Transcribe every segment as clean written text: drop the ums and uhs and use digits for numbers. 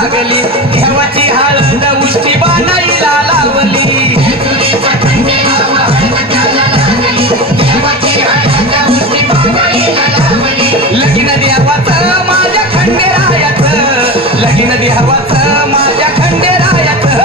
लागली देवाची हळद उष्टी बाणाईला लावली लगीन देवाचं माझ्या खंडेरायाचं लगीन देवाचं माझ्या खंडेरायाचं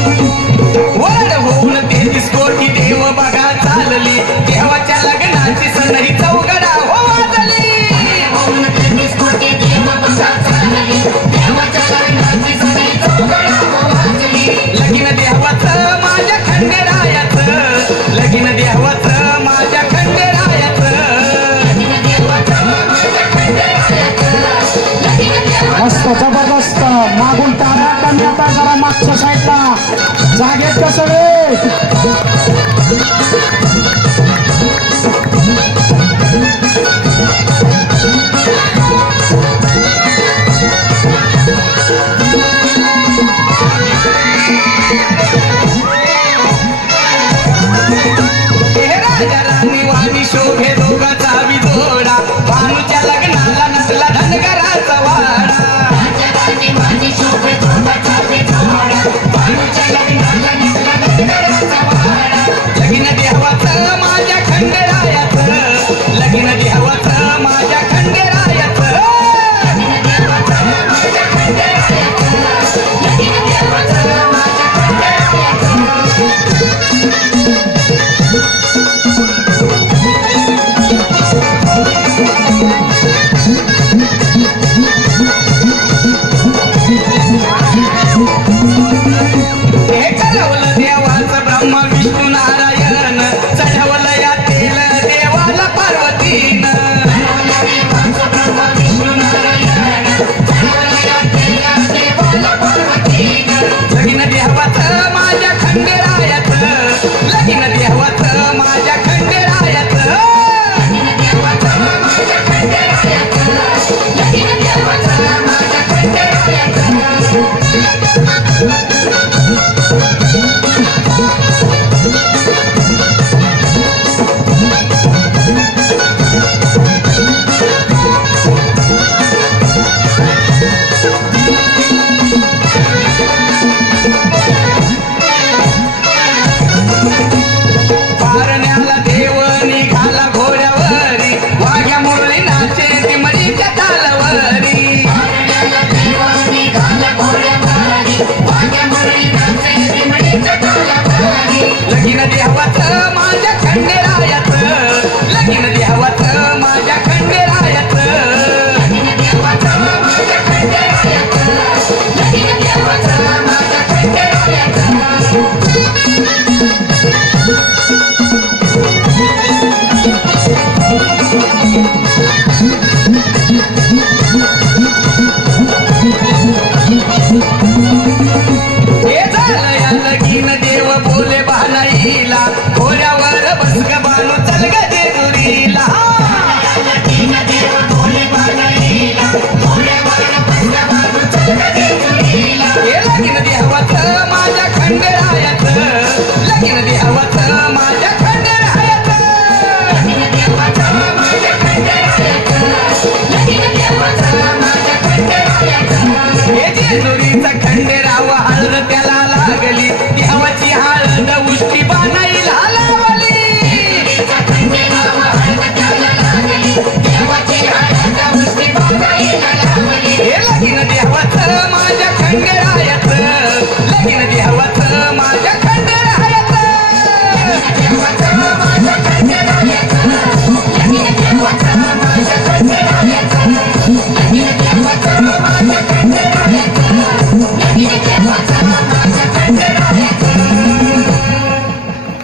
वर होऊन 33 कोटी देव बघा चालली देवाच्या लग्नाची सनई चौघडा हो वाजली लगीन देवाचं माझ्या खंडेरायाचं लगीन देवाचं माझ्या खंडेरायाचं मस्त जबरदस्त मागून तारा करण्यात जरा मागच्या साईडला जागेत कसं राजा राणी वाणी शोभे दोघाचा विजोडा भानूच्या लग्नाला नसला धनगराचा वाडा लगीन देवाचं माझ्या खंडेरायाचं लगीन देवाचं माझ्या खंडेरायाचं हे ठरवलं देवाचं ब्रह्मा विष्णू नारायण चढवलं या तेल देवाला पार्वतीनं लगीन देवाचं माझ्या खंडेरायाचं लगीन देवाचं माझ्या खंडेरायाचं पारण्याला देव निघाला घोड्यावरी वाघ्या मुरळी नाचे तिमरीच्या तालवरी लगीन देवाचं माझ्या खंडेरायाचं लगीन देवाचं माझ्या खंडेरायाचं हे झालं या लगीन देव बोले बानाईला घोड्यावर बस ग बानू चल ग जेजुरीला हे लगीन देवाचं माझ्या खंडेरायाचं लगीन देवाचं माझ्या खंडेरायाचं हे जेजुरीचं खंडेराव हळद त्याला लागली देवाची हळद उष्टी बाणाईला लावली हे लगीन देवाचं माझ्या खंडेरायाचं लगीन देवाचं माझ्या खंडेरायाचं